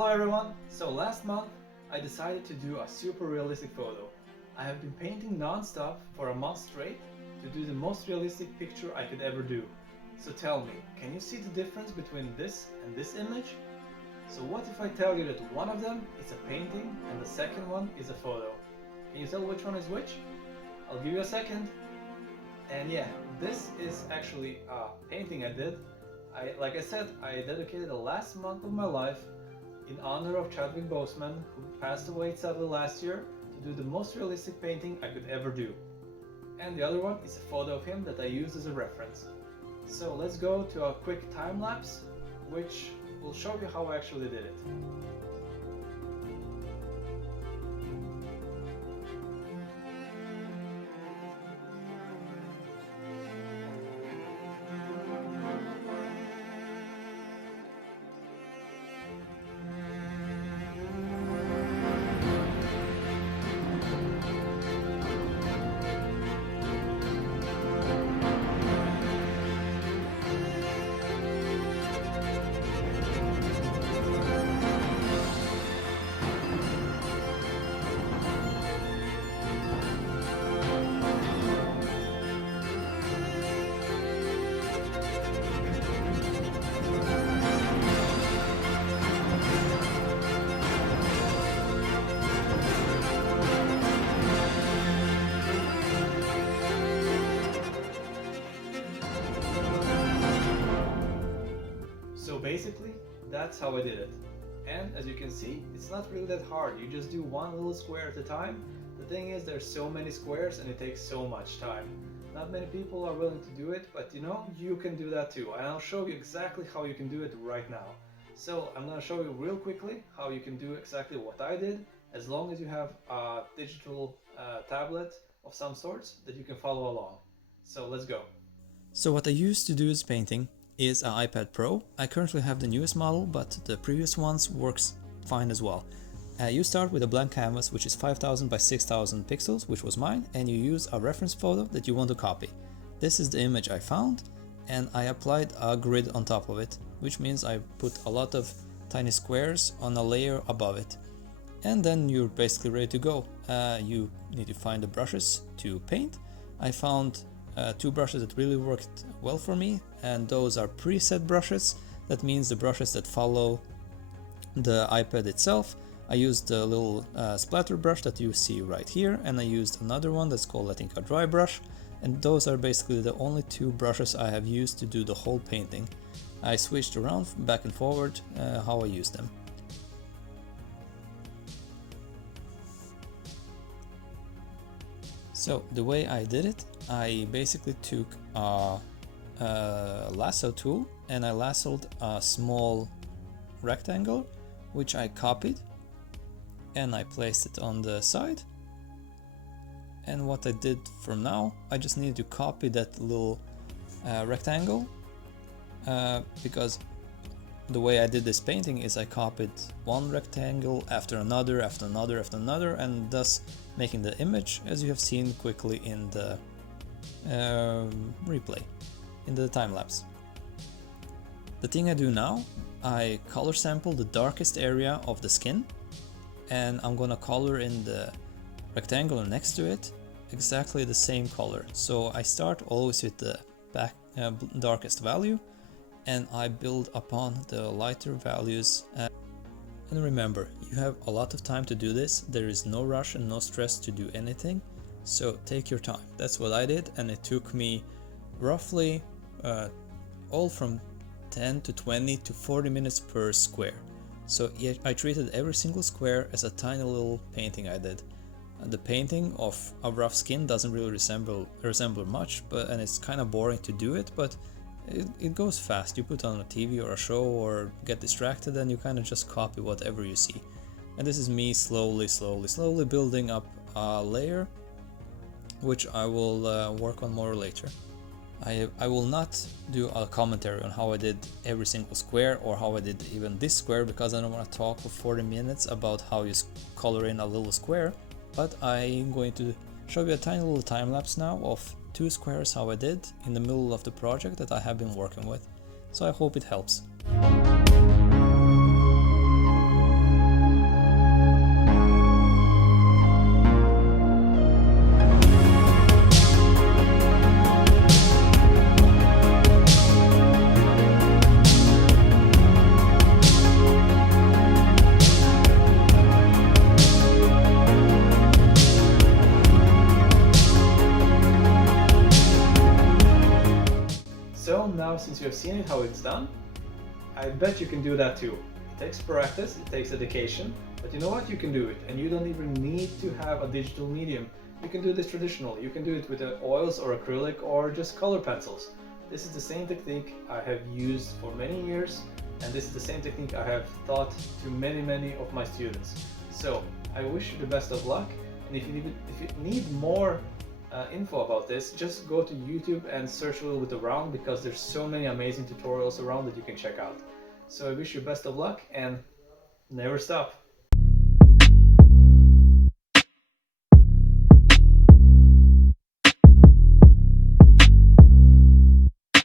Hello everyone! So last month I decided to do a super realistic photo. I have been painting non-stop for a month straight to do the most realistic picture I could ever do. So tell me, can you see the difference between this and this image? So what if I tell you that one of them is a painting and the second one is a photo? Can you tell which one is which? I'll give you a second. And yeah, this is actually a painting I did. Like I said, I dedicated the last month of my life in honor of Chadwick Boseman, who passed away sadly last year, to do the most realistic painting I could ever do. And the other one is a photo of him that I used as a reference. So let's go to a quick time lapse, which will show you how I actually did it. So basically, that's how I did it. And as you can see, it's not really that hard. You just do one little square at a time. The thing is, there's so many squares and it takes so much time. Not many people are willing to do it, but you know, you can do that too. And I'll show you exactly how you can do it right now. So I'm gonna show you real quickly how you can do exactly what I did, as long as you have a digital tablet of some sorts that you can follow along. So let's go. So what I used to do is painting is an iPad Pro. I currently have the newest model, but the previous ones works fine as well. You start with a blank canvas, which is 5000 by 6000 pixels, which was mine, and you use a reference photo that you want to copy. This is the image I found, and I applied a grid on top of it, which means I put a lot of tiny squares on a layer above it. And then you're basically ready to go. You need to find the brushes to paint. I found two brushes that really worked well for me, and those are preset brushes. That means the brushes that follow the iPad itself. I used the little splatter brush that you see right here, and I used another one that's called, I think, a dry brush, and those are basically the only two brushes I have used to do the whole painting. I switched around back and forward how I use them. So the way I did it, I basically took a lasso tool and I lassoed a small rectangle, which I copied and I placed it on the side. And what I did from now, I just needed to copy that little rectangle, because the way I did this painting is I copied one rectangle after another, after another, after another, and thus making the image, as you have seen quickly in the replay, in the time lapse. The thing I do now, I color sample the darkest area of the skin, and I'm gonna color in the rectangle next to it exactly the same color. So I start always with the darkest value, and I build upon the lighter values. And remember, you have a lot of time to do this. There is no rush and no stress to do anything, so take your time. That's what I did, and it took me roughly all from 10 to 20 to 40 minutes per square. So I treated every single square as a tiny little painting I did. The painting of a rough skin doesn't really resemble much, and it's kind of boring to do it, but it goes fast. You put on a TV or a show or get distracted and you kind of just copy whatever you see. And this is me slowly building up a layer, which I will work on more later. I will not do a commentary on how I did every single square or how I did even this square, because I don't want to talk for 40 minutes about how you color in a little square, but I'm going to show you a tiny little time lapse now of 2 squares how I did in the middle of the project that I have been working with. So I hope it helps. now, since you have seen it how it's done, I bet you can do that too. It takes practice, it takes dedication, but you know what? You can do it, and you don't even need to have a digital medium. You can do this traditionally. You can do it with oils or acrylic or just color pencils. This is the same technique I have used for many years, and this is the same technique I have taught to many of my students. So I wish you the best of luck, and if you need more info about this, just go to YouTube and search a little bit around, because there's so many amazing tutorials around that you can check out. So I wish you best of luck and never stop.